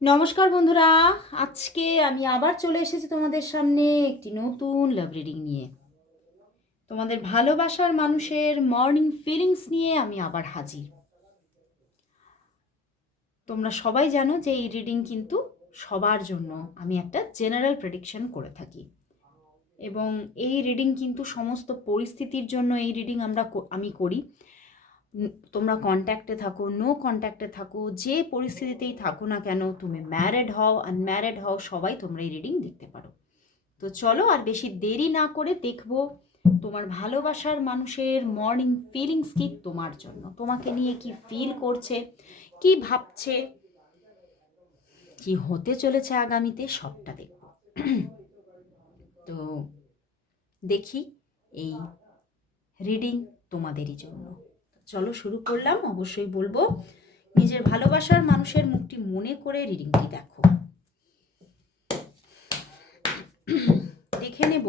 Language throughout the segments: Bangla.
নমস্কার বন্ধুরা, আজকে আমি আবার চলে এসেছি তোমাদের সামনে একটি নতুন লাভ রিডিং নিয়ে। তোমাদের ভালোবাসার মানুষের মর্নিং ফিলিংস নিয়ে আমি আবার হাজির। তোমরা সবাই জানো যে এই রিডিং কিন্তু সবার জন্য আমি একটা জেনারেল প্রেডিকশন করে থাকি, এবং এই রিডিং কিন্তু সমস্ত পরিস্থিতির জন্য এই রিডিং আমি করি। তোমরা কন্ট্যাক্টে থাকো, নো কন্ট্যাক্টে থাকো, যে পরিস্থিতিতেই থাকো না কেন, তুমি ম্যারেড হও আনম্যারেড হও, সবাই তোমরা এই রিডিং দেখতে পারো। তো চলো আর বেশি দেরি না করে দেখবো তোমার ভালোবাসার মানুষের মর্নিং ফিলিংস কি তোমার জন্য, তোমাকে নিয়ে কি ফিল করছে, কি ভাবছে, কি হতে চলেছে আগামীতে, সবটা দেখব। তো দেখি এই রিডিং তোমাদেরই জন্য। চলো শুরু করলাম। অবশ্যই বলবো নিজের ভালোবাসার মানুষের মুখটি মনে করে রিডিংটি দেখো। দেখে নেব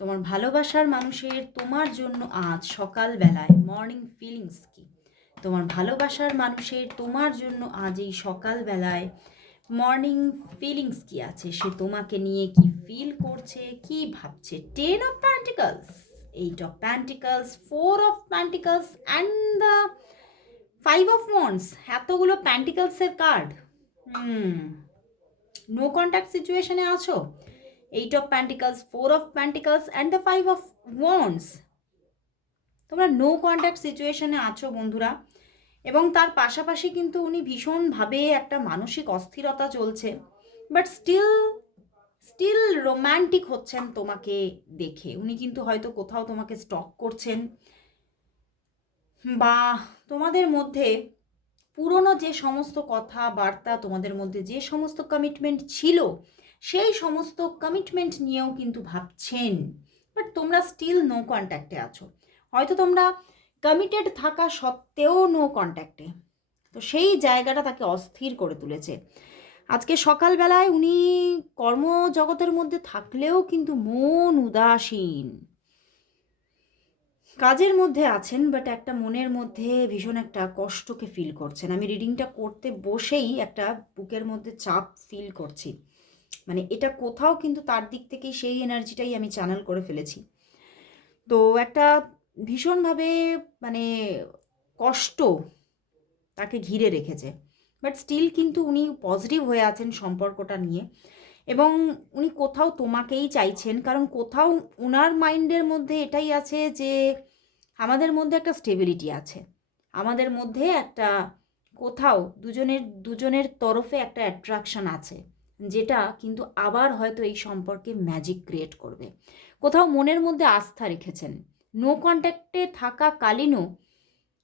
তোমার ভালোবাসার মানুষের তোমার জন্য আজ সকালবেলায় মর্নিং ফিলিংস কি। তোমার ভালোবাসার মানুষের তোমার জন্য আজ এই সকালবেলায় মর্নিং ফিলিংস কি আছে, সে তোমাকে নিয়ে কি ফিল করছে, কি ভাবছে। 10 of pentacles, 8 of pentacles, 4 of pentacles and the 5 of wands. এতগুলো প্যান্টিকলসের কার্ড। নো কন্ট্যাক্ট সিচুয়েশনে আছো। 8 of pentacles, 4 of pentacles and the 5 of wands. তোমরা নো কন্ট্যাক্ট সিচুয়েশনে আছো বন্ধুরা, এবং তার পাশাপাশি কিন্তু উনি ভীষণভাবে একটা মানসিক অস্থিরতা চলছে, বাট স্টিল রোম্যান্টিক হচ্ছেন তোমাকে দেখে। উনি কিন্তু হয়তো কোথাও তোমাকে স্টক করছেন, বা তোমাদের মধ্যে পুরনো যে সমস্ত কথাবার্তা, তোমাদের মধ্যে যে সমস্ত কমিটমেন্ট ছিল, সেই সমস্ত কমিটমেন্ট নিয়েও কিন্তু ভাবছেন। বাট তোমরা স্টিল নো কন্ট্যাক্টে আছো। হয়তো তোমরা কমিটেড থাকা সত্ত্বেও নো কন্ট্যাক্টে। তো সেই জায়গাটা তাকে অস্থির করে তুলেছে। আজকে সকালবেলায় উনি কর্মজগতের মধ্যে থাকলেও কিন্তু মন উদাসীন, কাজের মধ্যে আছেন, বাট একটা মনের মধ্যে ভীষণ একটা কষ্টকে ফিল করছেন। আমি রিডিংটা করতে বসেই একটা বুকের মধ্যে চাপ ফিল করছি। মানে এটা কোথাও কিন্তু তার দিক থেকেই সেই এনার্জিটাই আমি চ্যানেল করে ফেলেছি। তো একটা ভীষণভাবে মানে কষ্ট তাকে ঘিরে রেখেছে, বাট স্টিল কিন্তু উনি পজিটিভ হয়ে আছেন সম্পর্কটা নিয়ে, এবং উনি কোথাও তোমাকেই চাইছেন। কারণ কোথাও ওনার মাইন্ডের মধ্যে এটাই আছে যে আমাদের মধ্যে একটা স্টেবিলিটি আছে, আমাদের মধ্যে একটা কোথাও দুজনের তরফে একটা অ্যাট্রাকশন আছে, যেটা কিন্তু আবার হয়তো এই সম্পর্কে ম্যাজিক ক্রিয়েট করবে। কোথাও মনের মধ্যে আস্থা রেখেছেন। নো কন্ট্যাক্টে থাকাকালীনও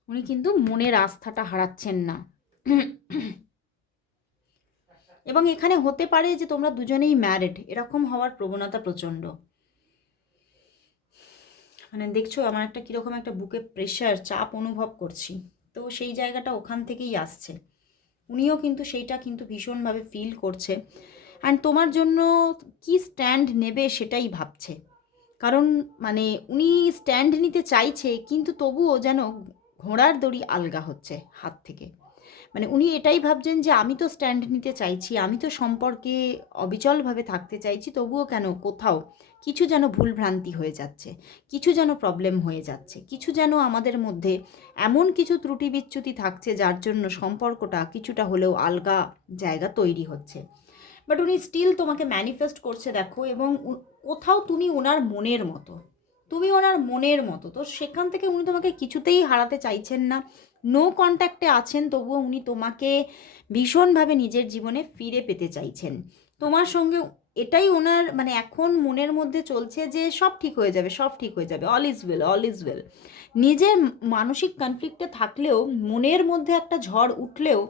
উনি কিন্তু মনের আস্থাটা হারাচ্ছেন না। এবং এখানে হতে পারে যে তোমরা দুজনেই ম্যারিড, এরকম হওয়ার প্রবণতা প্রচণ্ড। মানে দেখছো আমার একটা কীরকম একটা বুকে প্রেশার, চাপ অনুভব করছি। তো সেই জায়গাটা ওখান থেকেই আসছে। উনিও কিন্তু সেইটা কিন্তু ভীষণভাবে ফিল করছে, অ্যান্ড তোমার জন্য কি স্ট্যান্ড নেবে সেটাই ভাবছে। কারণ মানে উনি স্ট্যান্ড নিতে চাইছে, কিন্তু তবুও যেন ঘোড়ার দড়ি আলগা হচ্ছে হাত থেকে। মানে উনি এটাই ভাবছেন যে আমি তো স্ট্যান্ড নিতে চাইছি, আমি তো সম্পর্কে অবিচলভাবে থাকতে চাইছি, তবুও কেন কোথাও কিছু যেন ভুলভ্রান্তি হয়ে যাচ্ছে, কিছু যেন প্রবলেম হয়ে যাচ্ছে, কিছু যেন আমাদের মধ্যে এমন কিছু ত্রুটি বিচ্যুতি থাকছে যার জন্য সম্পর্কটা কিছুটা হলেও আলগা জায়গা তৈরি হচ্ছে। বাট উনি স্টিল তোমাকে ম্যানিফেস্ট করছে দেখো, এবং কোথাও তুমি ওনার মনের মতো, তুমি ওনার মনের মতো। তো সেখান থেকে উনি তোমাকে কিছুতেই হারাতে চাইছেন না। নো কন্ট্যাক্টে আছেন, তবুও উনি তোমাকে ভীষণভাবে নিজের জীবনে ফিরে পেতে চাইছেন। তোমার সঙ্গে এটাই ওনার মানে এখন মনের মধ্যে চলছে যে সব ঠিক হয়ে যাবে, সব ঠিক হয়ে যাবে, all is well, all is well. নিজের মানসিক কনফ্লিক্টে থাকলেও, মনের মধ্যে একটা ঝড় উঠলেও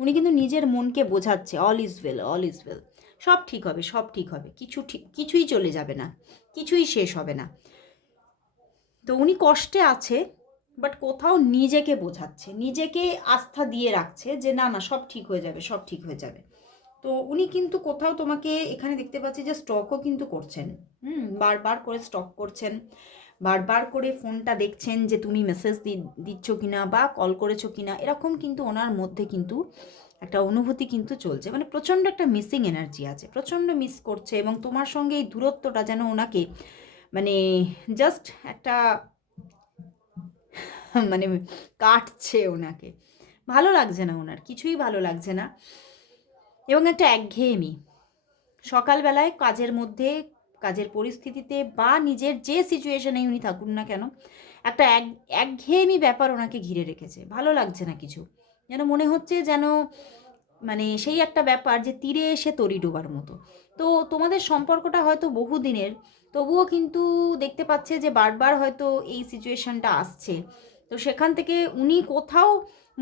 উনি কিন্তু নিজের মনকে বোঝাচ্ছে all is well, all is well, সব ঠিক হবে, সব ঠিক হবে, কিছুই চলে যাবে না, কিছুই শেষ হবে না। তো উনি কষ্টে আছে, বাট কোথাও নিজেকে বোঝাচ্ছে, নিজেকে আস্থা দিয়ে রাখছে যে না না সব ঠিক হয়ে যাবে, সব ঠিক হয়ে যাবে। তো উনি কিন্তু কোথাও তোমাকে এখানে দেখতে পাচ্ছি যে স্টকও কিন্তু করছেন। বারবার করে স্টক করছেন, বারবার করে ফোনটা দেখছেন যে তুমি মেসেজ দিচ্ছ কিনা বা কল করেছো কিনা, এরকম কিন্তু ওনার মধ্যে কিন্তু একটা অনুভূতি কিন্তু চলছে, মানে প্রচণ্ড একটা মিসিং এনার্জি আছে, প্রচণ্ড মিস করছে। এবং তোমার সঙ্গে এই দূরত্বটা যেন ওনাকে মানে জাস্ট একটা মানে কাটছে ওনাকে, ভালো লাগছে না, ওনার কিছুই ভালো লাগছে না। এবং একটা একঘেয়েমি, সকালবেলায় কাজের মধ্যে, কাজের পরিস্থিতিতে বা নিজের যে সিচুয়েশনে উনি থাকুন না কেন, একটা একঘেয়েমি ব্যাপার ওনাকে ঘিরে রেখেছে, ভালো লাগছে না কিছু। যেন মনে হচ্ছে যেন মানে সেই একটা ব্যাপার যে তীরে এসে তরি ডোবার মতো। তো তোমাদের সম্পর্কটা হয়তো বহুদিনের, তবুও কিন্তু দেখতে পাচ্ছে যে বারবার হয়তো এই সিচুয়েশনটা আসছে। তো সেখান থেকে উনি কোথাও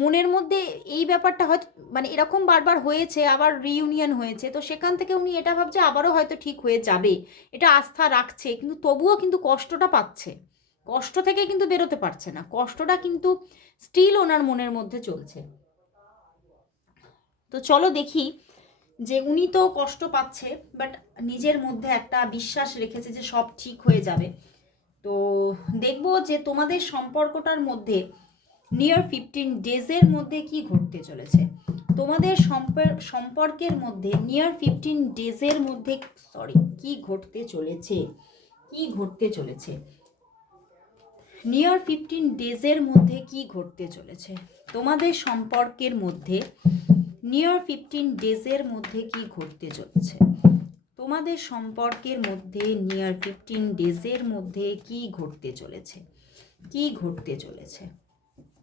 মনের মধ্যে এই ব্যাপারটা হয়তো মানে এরকম বারবার হয়েছে, আবার রিইউনিয়ন হয়েছে, তো সেখান থেকে উনি এটা ভাবছে আবারও হয়তো ঠিক হয়ে যাবে, এটা আস্থা রাখছে, কিন্তু তবুও কিন্তু কষ্টটা পাচ্ছে, কষ্ট থেকে কিন্তু বেরোতে পারছে না, কষ্টটা কিন্তু স্টিল ওনার মনের মধ্যে চলছে। তো চলো দেখি, যে উনি তো কষ্ট পাচ্ছে, বাট নিজের মধ্যে একটা বিশ্বাস রেখেছে যে সব ঠিক হয়ে যাবে। তো দেখবো যে তোমাদের সম্পর্কটার মধ্যে নিয়ার 15 ডেজের মধ্যে কি ঘটতে চলেছে। তোমাদের সম্পর্কের মধ্যে নিয়ার 15 ডেজের মধ্যে কি ঘটতে চলেছে, কি ঘটতে চলেছে, নিয়ার 15 ডেজের মধ্যে কি ঘটতে চলেছে তোমাদের সম্পর্কের মধ্যে, নিয়ার 15 ডেজের মধ্যে কি ঘটতে চলেছে তোমাদের সম্পর্কের মধ্যে, নিয়ার 15 ডেজের মধ্যে কি ঘটতে চলেছে, কি ঘটতে চলেছে,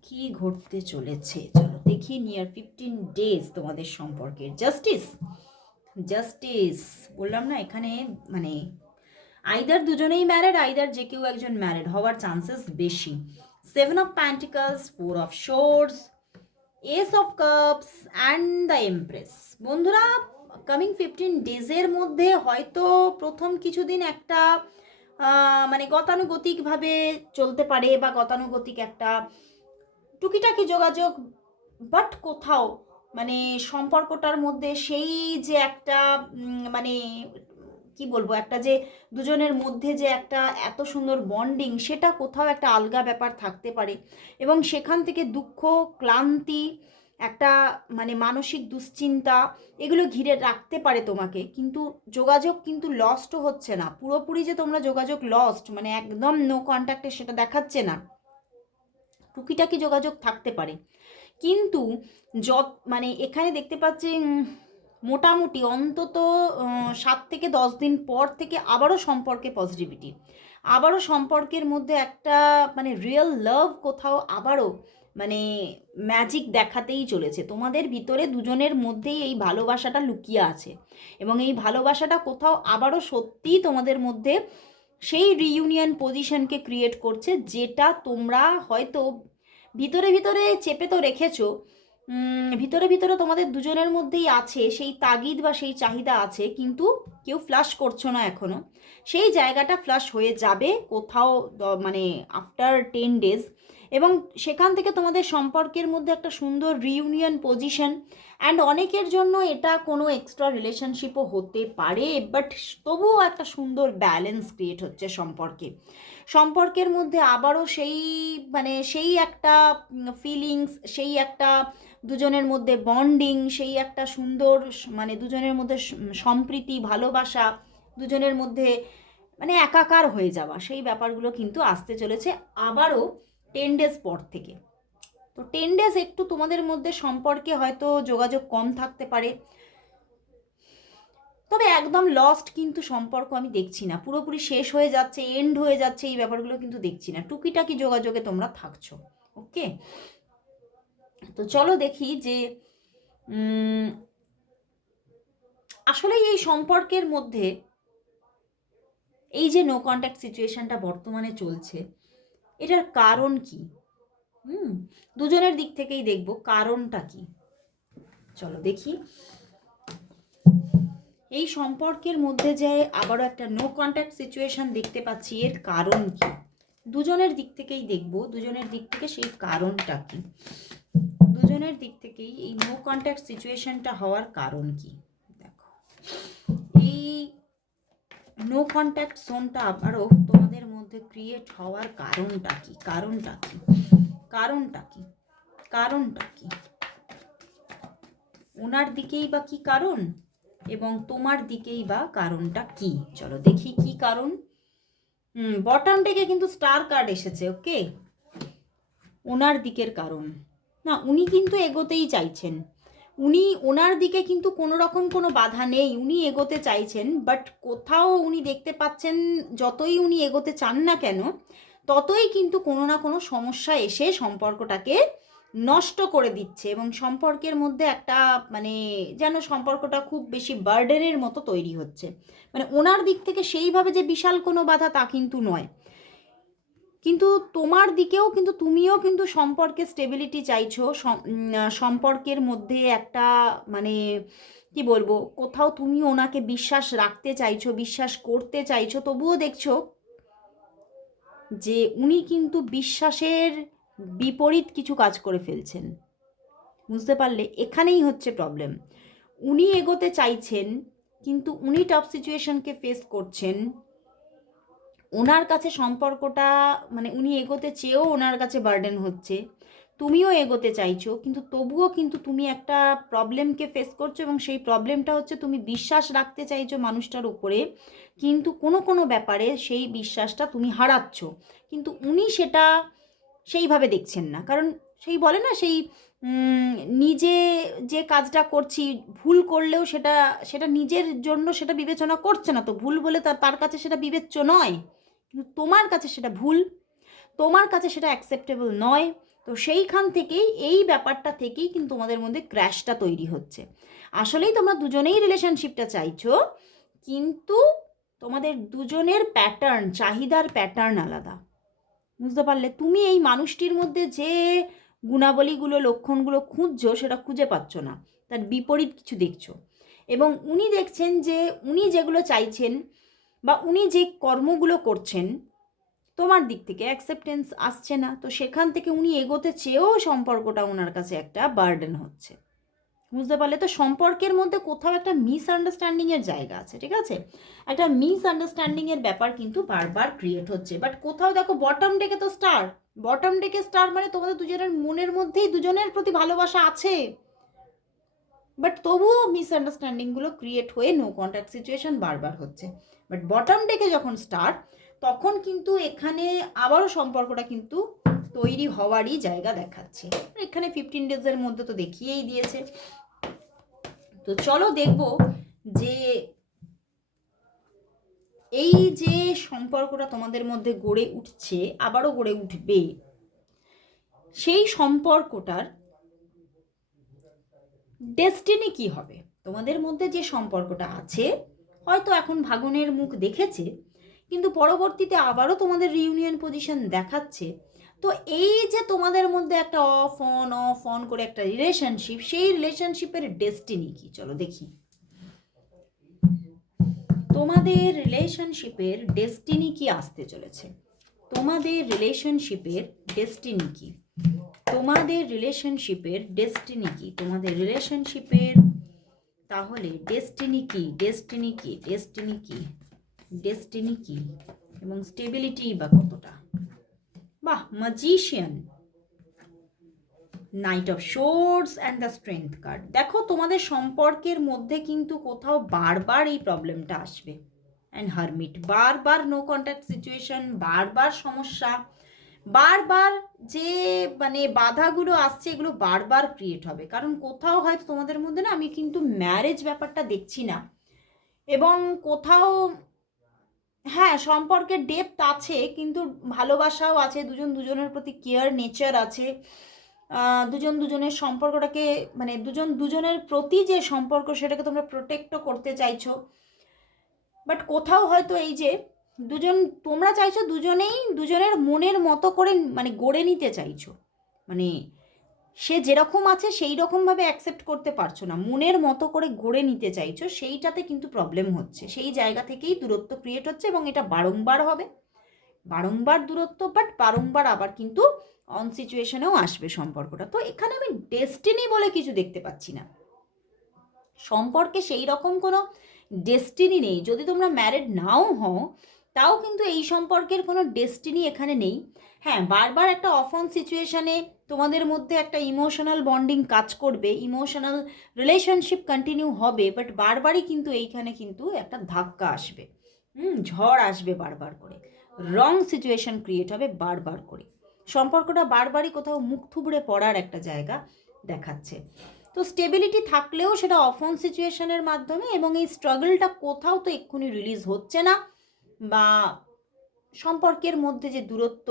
কি ঘটতে চলেছে। চলো দেখি নিয়ার 15 ডেজ তোমাদের সম্পর্কের জাস্টিস, জাস্টিস বললাম না এখানে, মানে আইদার দুজনেই ম্যারেড, আইদার যে কেউ একজন ম্যারেড হওয়ার চান্সেস বেশি। 7 of pentacles, 4 of swords, S of cups and the empress. বন্ধুরা, কামিং 15 ডেজের মধ্যে হয়তো প্রথম কিছুদিন একটা মানে গতানুগতিকভাবে চলতে পারে, বা গতানুগতিক একটা টুকিটাকি যোগাযোগ, বাট কোথাও মানে সম্পর্কটার মধ্যে সেই যে একটা মানে কি বলবো, একটা যে দুজনের মধ্যে যে একটা এত সুন্দর বন্ডিং, সেটা কোথাও একটা আলগা ব্যাপার থাকতে পারে। এবং সেখান থেকে দুঃখ, ক্লান্তি, একটা মানে মানসিক দুশ্চিন্তা, এগুলো ঘিরে রাখতে পারে তোমাকে। কিন্তু যোগাযোগ কিন্তু লস্টও হচ্ছে না পুরোপুরি, যে তোমরা যোগাযোগ লস্ট মানে একদম নো কন্ট্যাক্টে সেটা দেখাচ্ছে না, টুকিটাকি যোগাযোগ থাকতে পারে। কিন্তু মানে এখানে দেখতে পাচ্ছি মোটামুটি অন্তত 7 থেকে 10 দিন পর থেকে আবারও সম্পর্কে পজিটিভিটি, আবারও সম্পর্কের মধ্যে একটা মানে রিয়েল লাভ কোথাও আবারও মানে ম্যাজিক দেখাতেই চলেছে। তোমাদের ভিতরে দুজনের মধ্যেই এই ভালোবাসাটা লুকিয়ে আছে, এবং এই ভালোবাসাটা কোথাও আবারও সত্যিই তোমাদের মধ্যে সেই রিইউনিয়ন পজিশনকে ক্রিয়েট করছে, যেটা তোমরা হয়তো ভিতরে ভিতরে চেপে তো রেখেছো, ভিতরে ভিতরে তোমাদের দুজনের মধ্যেই আছে সেই তাগিদ বা সেই চাহিদা আছে, কিন্তু কেউ ফ্লাশ করছো না এখনো। সেই জায়গাটা ফ্লাশ হয়ে যাবে কোথাও মানে আফটার 10 ডেজ। এবং সেখান থেকে তোমাদের সম্পর্কের মধ্যে একটা সুন্দর রিইউনিয়ন পজিশন। অ্যান্ড অনেকের জন্য এটা কোনো এক্সট্রা রিলেশনশিপও হতে পারে, বাট তবুও একটা সুন্দর ব্যালেন্স ক্রিয়েট হচ্ছে সম্পর্কে, সম্পর্কের মধ্যে আবারও সেই মানে সেই একটা ফিলিংস, সেই একটা দুজনের মধ্যে বন্ডিং, সেই একটা সুন্দর মানে দুজনের মধ্যে সম্প্রীতি, ভালোবাসা, দুজনের মধ্যে মানে একাকার হয়ে যাওয়া, সেই ব্যাপারগুলো কিন্তু আসতে চলেছে আবারও 10 ডেজ পর থেকে। তো 10 ডেজ একটু তোমাদের মধ্যে সম্পর্কে হয়তো যোগাযোগ কম থাকতে পারে, তবে একদম লস্ট কিন্তু সম্পর্ক আমি দেখছি না, পুরোপুরি শেষ হয়ে যাচ্ছে, এন্ড হয়ে যাচ্ছে, এই ব্যাপারগুলো কিন্তু দেখছি না, টুকিটাকি যোগাযোগে তোমরা থাকছো। ওকে, তো চলো দেখি যে আসলে এই সম্পর্কের মধ্যে এই যে নো কন্ট্যাক্ট সিচুয়েশনটা বর্তমানে চলছে, এটার কারণ কি? দুজনের দিক থেকেই দেখবো কারণটা কি। চলো দেখি এই সম্পর্কের মধ্যে যে আবারও একটা নো কন্ট্যাক্ট সিচুয়েশন দেখতে পাচ্ছি, এর কারণ কি? দুজনের দিক থেকেই দেখবো, দুজনের দিক থেকে সেই কারণটা কি, দুজনের দিক থেকেই এই নো কন্ট্যাক্ট সিচুয়েশনটা হওয়ার কারণ কি। দেখো এই নো কন্ট্যাক্ট জোনটা আবারও তোমাদের মধ্যে ক্রিয়েট হওয়ার কারণটা কি, কারণটা কি, কারণটা কি, কারণটা কি? ওনার দিকেই বা কি কারণ এবং তোমার দিকেই বা কারণটা কি? চলো দেখি কি কারণ। বটম ডেকে কিন্তু স্টার কার্ড এসেছে। ওকে, ওনার দিকের কারণ না, উনি কিন্তু এগোতেই চাইছেন। ওনার দিকে কিন্তু কোনো রকম কোনো বাধা নেই, উনি এগোতে চাইছেন, বাট কোথাও উনি দেখতে পাচ্ছেন যতই উনি এগোতে চান না কেন ততই কিন্তু কোনো না কোনো সমস্যা এসে সম্পর্কটাকে নষ্ট করে দিচ্ছে এবং সম্পর্কের মধ্যে একটা মানে যেন সম্পর্কটা খুব বেশি বার্ডেনের মতো তৈরি হচ্ছে। মানে ওনার দিক থেকে সেইভাবে যে বিশাল কোনো বাধা তা কিন্তু নয়, কিন্তু তোমার দিকেও কিন্তু তুমিও কিন্তু সম্পর্কে স্টেবিলিটি চাইছো, সম্পর্কের মধ্যে একটা মানে কি বলবো, কোথাও তুমি ওনাকে বিশ্বাস রাখতে চাইছো, বিশ্বাস করতে চাইছো, তবুও দেখছো যে উনি কিন্তু বিশ্বাসের বিপরীত কিছু কাজ করে ফেলছেন। বুঝতে পারলে? এখানেই হচ্ছে প্রবলেম। উনি এগোতে চাইছেন কিন্তু উনি টফ সিচুয়েশনকে ফেস করছেন। ওনার কাছে সম্পর্কটা মানে উনি এগোতে চেয়েও ওনার কাছে বার্ডেন হচ্ছে, তুমিও এগোতে চাইছো কিন্তু তবুও কিন্তু তুমি একটা প্রবলেমকে ফেস করছো এবং সেই প্রবলেমটা হচ্ছে তুমি বিশ্বাস রাখতে চাইছো মানুষটার উপরে, কিন্তু কোনো কোনো ব্যাপারে সেই বিশ্বাসটা তুমি হারাচ্ছ, কিন্তু উনি সেটা সেইভাবে দেখছেন না। কারণ সেই বলে না সেই নিজে যে কাজটা করছি ভুল করলেও সেটা সেটা নিজের জন্য সেটা বিবেচনা করছে না, তো ভুল বলে তার কাছে সেটা বিবেচ্য নয়, কিন্তু তোমার কাছে সেটা ভুল, তোমার কাছে সেটা অ্যাকসেপ্টেবল নয়। তো সেইখান থেকেই এই ব্যাপারটা থেকেই কিন্তু তোমাদের মধ্যে ক্র্যাশটা তৈরি হচ্ছে। আসলেই তোমরা দুজনেই রিলেশনশিপটা চাইছো, কিন্তু তোমাদের দুজনের প্যাটার্ন, চাহিদার প্যাটার্ন আলাদা। বুঝতে পারলে? তুমি এই মানুষটির মধ্যে যে গুণাবলীগুলো লক্ষণগুলো খুঁজছো সেটা খুঁজে পাচ্ছ না, তার বিপরীত কিছু দেখছো। এবং উনি দেখছেন যে উনি যেগুলো চাইছেন বা উনি যে কর্মগুলো করছেন তোমার দিক থেকে অ্যাকসেপ্টেন্স আসছে না, তো সেখান থেকে উনি এগোতে চেয়েও সম্পর্কটা ওনার কাছে একটা বার্ডেন হচ্ছে। বুঝতে পারলে? তো সম্পর্কের মধ্যে কোথাও একটা মিসআন্ডারস্ট্যান্ডিংয়ের জায়গা আছে, ঠিক আছে? একটা মিসআন্ডারস্ট্যান্ডিংয়ের ব্যাপার কিন্তু বারবার ক্রিয়েট হচ্ছে। বাট কোথাও দেখো বটম ডেকে তো স্টার, বটম ডেকে স্টার মানে তোমাদের দুজনের মনের মধ্যেই দুজনের প্রতি ভালোবাসা আছে, বাট তবুও মিসআন্ডারস্ট্যান্ডিংগুলো ক্রিয়েট হয়ে নো কন্ট্যাক্ট সিচুয়েশন বারবার হচ্ছে। বাট বটম ডেকে যখন স্টার্ট তখন কিন্তু এখানে আবারও সম্পর্কটা কিন্তু তৈরি হওয়ারই জায়গা দেখাচ্ছে। এখানে 15 ডেজের মধ্যে তো দেখিয়েই দিয়েছে। তো চলো দেখবো যে এই যে সম্পর্কটা তোমাদের মধ্যে গড়ে উঠছে, আবারও গড়ে উঠবে, সেই সম্পর্কটার ডেস্টিনি কি হবে। তোমাদের মধ্যে যে সম্পর্কটা আছে হয়তো এখন ভাঙনের মুখ দেখেছে, কিন্তু পরবর্তীতে আবারও তোমাদের রিউনিয়ন পজিশন দেখাচ্ছে। তো এই যে তোমাদের মধ্যে একটা অফ অন করে একটা রিলেশনশিপ, সেই রিলেশনশিপের ডেস্টিনি কি চলো দেখি। তোমাদের রিলেশনশিপের ডেস্টিনি কি আসতে চলেছে? তোমাদের রিলেশনশিপের ডেস্টিনি কি? তোমাদের রিলেশনশিপের ডেস্টিনি কি? তোমাদের রিলেশনশিপের তাহলে ডেস্টিনি কি? ডেস্টিনি কি? ডেস্টিনি কি? ডেস্টিনি কি? এবং স্টেবিলিটি বা কতটা? বাহ, magician, knight of swords and the strength card. দেখো তোমাদের সম্পর্কের মধ্যে কিন্তু কোথাও বারবার এই প্রবলেমটা আসবে। অ্যান্ড হারমিট, বারবার নো কন্ট্যাক্ট সিচুয়েশন, বারবার সমস্যা, বারবার যে মানে বাধাগুলো আসছে এগুলো বারবার ক্রিয়েট হবে। কারণ কোথাও হয়তো তোমাদের মধ্যে না আমি কিন্তু ম্যারেজ ব্যাপারটা দেখছি না, এবং কোথাও হ্যাঁ সম্পর্কের ডেপথ আছে কিন্তু ভালোবাসাও আছে, দুজন দুজনের প্রতি কেয়ার নেচার আছে, দুজন দুজনের সম্পর্কটাকে মানে দুজন দুজনের প্রতি যে সম্পর্ক সেটাকে তোমরা প্রোটেক্টও করতে চাইছো। বাট কোথাও হয়তো এই যে দুজন তোমরা চাইছো দুজনেই দুজনের মনের মতো করে মানে গড়ে নিতে চাইছো, মানে সে যেরকম আছে সেই রকমভাবে অ্যাকসেপ্ট করতে পারছো না, মনের মতো করে গড়ে নিতে চাইছো, সেইটাতে কিন্তু প্রবলেম হচ্ছে। সেই জায়গা থেকেই দূরত্ব ক্রিয়েট হচ্ছে এবং এটা বারংবার হবে, বারংবার দূরত্ব, বাট বারংবার আবার কিন্তু অন সিচুয়েশনেও আসবে সম্পর্কটা। তো এখানে আমি ডেস্টিনি বলে কিছু দেখতে পাচ্ছি না, সম্পর্কে সেই রকম কোনো ডেস্টিনি নেই। যদি তোমরা ম্যারিড নাও হও তাও কিন্তু এই সম্পর্কের কোনো ডেস্টিনি এখানে নেই। হ্যাঁ বারবার একটা অফ অন সিচুয়েশানে তোমাদের মধ্যে একটা ইমোশনাল বন্ডিং কাজ করবে, ইমোশনাল রিলেশনশিপ কন্টিনিউ হবে, বাট বারবারই কিন্তু এইখানে কিন্তু একটা ধাক্কা আসবে, ঝড় আসবে বারবার করে, রং সিচুয়েশন ক্রিয়েট হবে বারবার করে, সম্পর্কটা বারবারই কোথাও মুখ থুবড়ে পড়ার একটা জায়গা দেখাচ্ছে। তো স্টেবিলিটি থাকলেও সেটা অফন সিচুয়েশনের মাধ্যমে, এবং এই স্ট্রাগলটা কোথাও তো এক্ষুনি রিলিজ হচ্ছে না, বা সম্পর্কের মধ্যে যে দূরত্ব,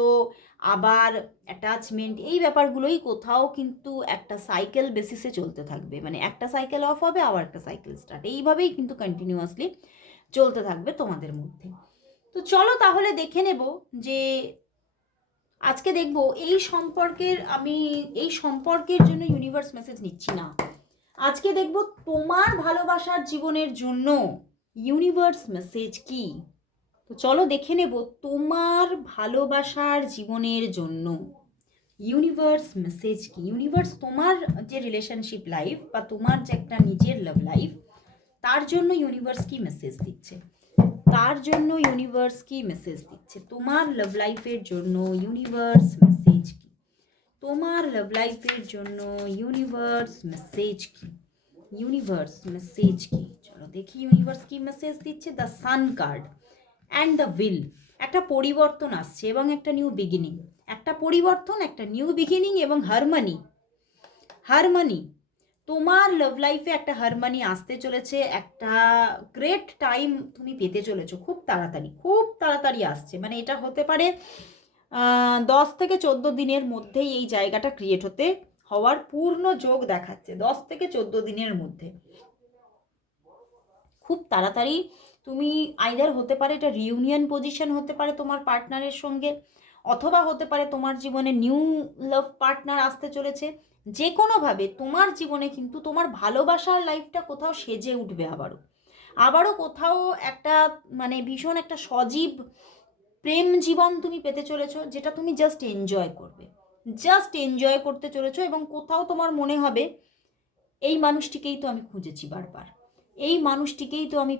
আবার অ্যাটাচমেন্ট, এই ব্যাপারগুলোই কোথাও কিন্তু একটা সাইকেল বেসিসে চলতে থাকবে, মানে একটা সাইকেল অফ হবে আবার একটা সাইকেল স্টার্ট, এইভাবেই কিন্তু কন্টিনিউয়াসলি চলতে থাকবে তোমাদের মধ্যে। তো চলো তাহলে দেখে নেব যে আজকে দেখব এই সম্পর্কের জন্য ইউনিভার্স মেসেজ নিচ্ছি না, আজকে দেখব তোমার ভালোবাসার জীবনের জন্য ইউনিভার্স মেসেজ কি। তো চলো দেখে নেব তোমার ভালোবাসার জীবনের জন্য ইউনিভার্স মেসেজ কি। ইউনিভার্স তোমার যে রিলেশনশিপ লাইফ বা তোমার যে একটা নিজের লাভ লাইফ, তার জন্য ইউনিভার্স কি মেসেজ দিচ্ছে, তার জন্য ইউনিভার্স কি মেসেজ দিচ্ছে, তোমার লাভ লাইফের জন্য ইউনিভার্স মেসেজ কি, তোমার লাভ লাইফের জন্য ইউনিভার্স মেসেজ কি, ইউনিভার্স মেসেজ কি। চলো দেখি ইউনিভার্স কি মেসেজ দিচ্ছে। The sun card and the will, একটা পরিবর্তন আসছে এবং একটা নিউ বিগিনিং, একটা পরিবর্তন, একটা নিউ বিগিনিং এবং হারমনি। হারমনি, তোমার লাভ লাইফে একটা হারমনি আসতে চলেছে, একটা গ্রেট টাইম তুমি পেতে চলেছো, খুব তাড়াতাড়ি আসছে, মানে এটা হতে পারে 10 থেকে 14 দিনের মধ্যেই এই জায়গাটা ক্রিয়েট হওয়ার পূর্ণ যোগ দেখাচ্ছে, 10 থেকে 14 দিনের মধ্যে খুব তাড়াতাড়ি তুমি আইদার হতে পারে এটা রিউনিয়ন পজিশন হতে পারে তোমার পার্টনারের সঙ্গে, অথবা হতে পারে তোমার জীবনে নিউ লাভ পার্টনার আসতে চলেছে। যে কোনোভাবে তোমার জীবনে কিন্তু তোমার ভালোবাসার লাইফটা কোথাও সেজে উঠবে, আবারও কোথাও একটা মানে ভীষণ একটা সজীব প্রেম জীবন তুমি পেতে চলেছো, যেটা তুমি জাস্ট এনজয় করতে চলেছো, এবং কোথাও তোমার মনে হবে এই মানুষটিকেই তো আমি খুঁজেছি বারবার, এই মানুষটিকেই তো আমি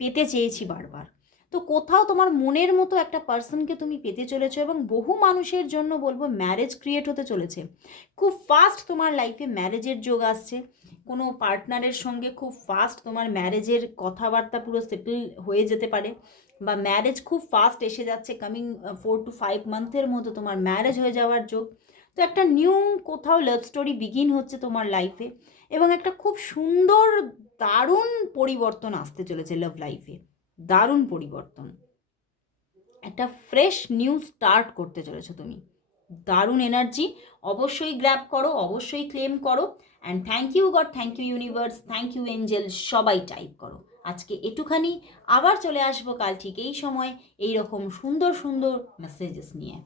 পেতে চেয়েছি বারবার। তো কোথাও তোমার মনের মতো একটা পার্সনকে তুমি পেতে চলেছো, এবং বহু মানুষের জন্য বলবো ম্যারেজ ক্রিয়েট হতে চলেছে, খুব ফাস্ট তোমার লাইফে ম্যারেজের যোগ আসছে, কোনো পার্টনারের সঙ্গে খুব ফাস্ট তোমার ম্যারেজের কথাবার্তা পুরো সেটেল হয়ে যেতে পারে, বা ম্যারেজ খুব ফাস্ট এসে যাচ্ছে, কামিং 4 to 5 মান্থের মতো তোমার ম্যারেজ হয়ে যাওয়ার যোগ। তো একটা নিউ কোথাও লাভ স্টোরি বিগিন হচ্ছে তোমার লাইফে, এবং একটা খুব সুন্দর দারুণ পরিবর্তন আসতে চলেছে লাভ লাইফে, দারুণ পরিবর্তন, একটা ফ্রেশ নিউ স্টার্ট করতে চলেছো তুমি, দারুণ এনার্জি। অবশ্যই গ্র্যাব করো, অবশ্যই ক্লেম করো, and thank you God, thank you universe, thank you angel, সবাই টাইপ করো। আজকে এটুখানি, আবার চলে আসবো কাল ঠিক এই সময় এই রকম সুন্দর সুন্দর মেসেজেস নিয়ে।